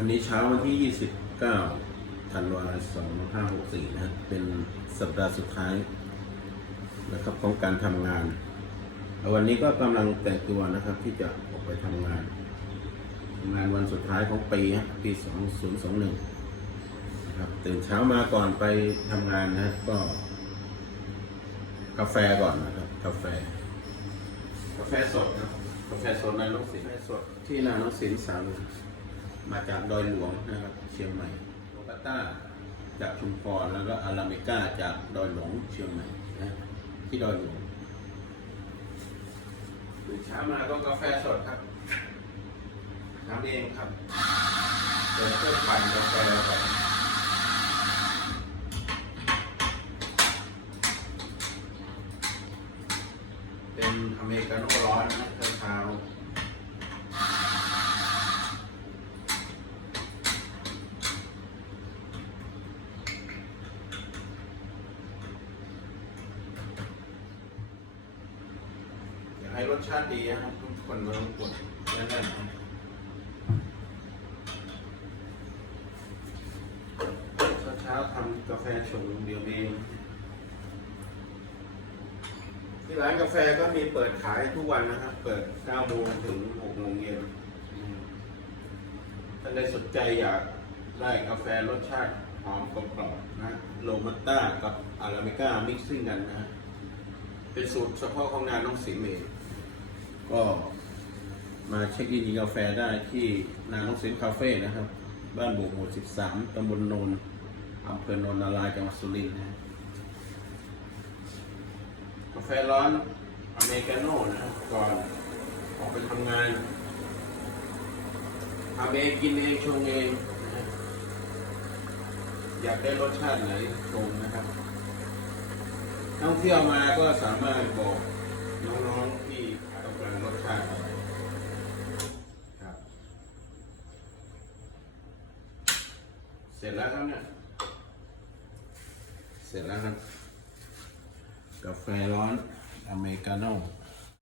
วันนี้เช้าวันที่ 29 ธันวาคม 2564นะฮะเป็นสัปดาห์สุดท้ายนะครับของการทำงานแล้ววันนี้ก็กำลังแต่งตัวนะครับที่จะออกไปทำงานทำงานวันสุดท้ายของปีฮะปี 2021 นะครับตื่นเช้ามาก่อนไปทำงานนะก็ กาแฟก่อนนะครับ กาแฟ กาแฟสดครับกาแฟสดนายนกสินกาแฟสดที่นายนกสินสาม มาจากดอยหลวงนะครับเชียงใหม่โลกาต้าจากชุมพรแล้วก็อาราเมก้าจากดอยหลวงเชียงใหม่นะที่ดอยหลวงตื่นเช้ามาก็กาแฟสดครับทำเองครับเปิดเครื่องปั่นกาแฟก่อนเป็นอเมริกาโน่ร้อนนะเช้า อยากให้รสชาติดีครับทุกคนไม่ต้องกดแน่นๆนะเช้าทำกาแฟชงเดียวเองที่ร้านกาแฟก็มีเปิดขายทุกวันนะครับ เปิด9โมงถึง6โมงเย็นถ้าใครสนใจอยากได้กาแฟรสชาติหอมกลมกล่อมนะ โรบัสต้ากับอาราบิก้ามิกซิ่งกันนะฮะ เป็นสูตรเฉพาะของงานน้องสิมเองก็มาเช็คอินกินกาแฟได้ที่นาน้องสิมคาเฟ่นะครับ บ้านบุกหมู่13ตำบลโนนอำเภอโนนนารายจังหวัดสุรินทร์นะกาแฟร้อนอเมริกาโน่นะครับก่อนออกไปทำงานทำเองกินเองชงเองอยากได้รสชาติไหนชงนะครับ ท่องเที่ยวมาก็สามารถบอกน้องๆที่ต้องการรสชาติครับ เสร็จแล้วครับเนี่ย เสร็จแล้วครับ กาแฟร้อนอเมริกาโน่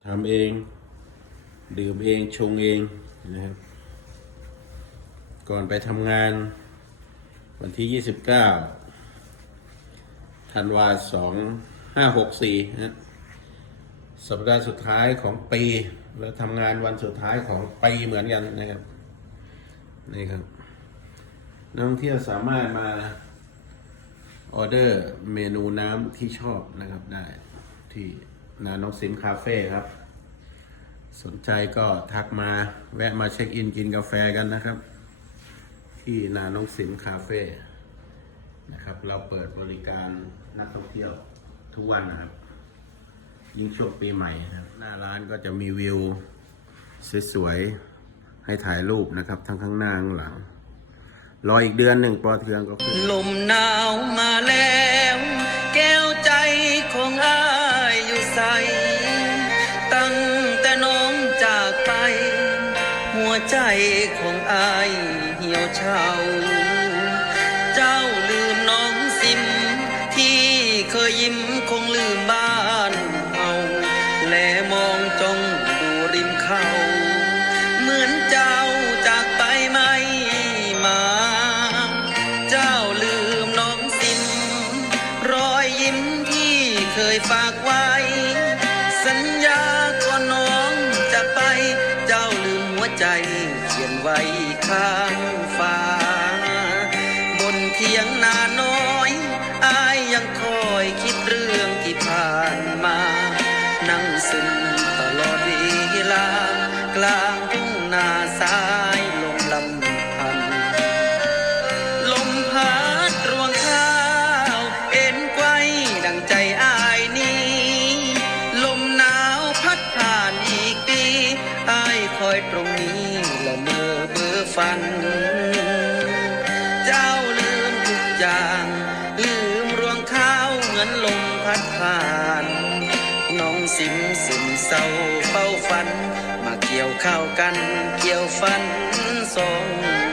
ทำเอง ดื่มเองชงเองนะครับ ก่อนไปทำงาน วันที่ 29ธันวาสอง ห้าหกสี่นะสัปดาห์สุดท้ายของปีแล้วทำงานวันสุดท้ายของปีเหมือนกันนะครับนี่ครับนักท่องเที่ยวสามารถมาออเดอร์เมนูน้ำที่ชอบนะครับได้ที่นาน้องซิมคาเฟ่ครับ สนใจก็ทักมาแวะมาเช็คอินกินกาแฟกันนะครับ ที่นาน้องสิมคาเฟ่นะครับ เราเปิดบริการนักท่องเที่ยว ทุกวันนะครับ ยิ่งช่วงปีใหม่นะครับหน้าร้านก็จะมีวิวสวยๆให้ถ่ายรูปนะครับ ทั้งข้างหน้าข้างหลัง รออีกเดือนหนึ่งปอเทืองก็ขึ้นลมหนาวมาแล้ว แก้วใจของอายอยู่ใส ตั้งแต่น้องจากไป หัวใจของอายเหี่ยวเฉา เคยยิ้มคงลืมบ้านเฮาและมองจ้องดูริมเขา เหมือนเจ้าจากไปไม่มา เจ้าลืมน้องสิมรอยยิ้มที่เคยฝากไว้ สัญญาก่อนน้องจะไป เจ้าลืมหัวใจเขียนไว้ข้างฟ้า บนเทียงนาน ยังคอยคิดเรื่องที่ผ่านมา นั่งซึมตลอดเวลา กลางทุ่งนาสายลมลำพัน ลมพัดรวงข้าว เอ็นไกวดังใจอายนี้ ลมหนาวพัดผ่านอีกปีอายคอยตรงนี้ละเมอเบ้อฝัน ซึมเศร้าเฝ้าฝัน มาเกี่ยวข้าวกัน เกี่ยวฝันสอง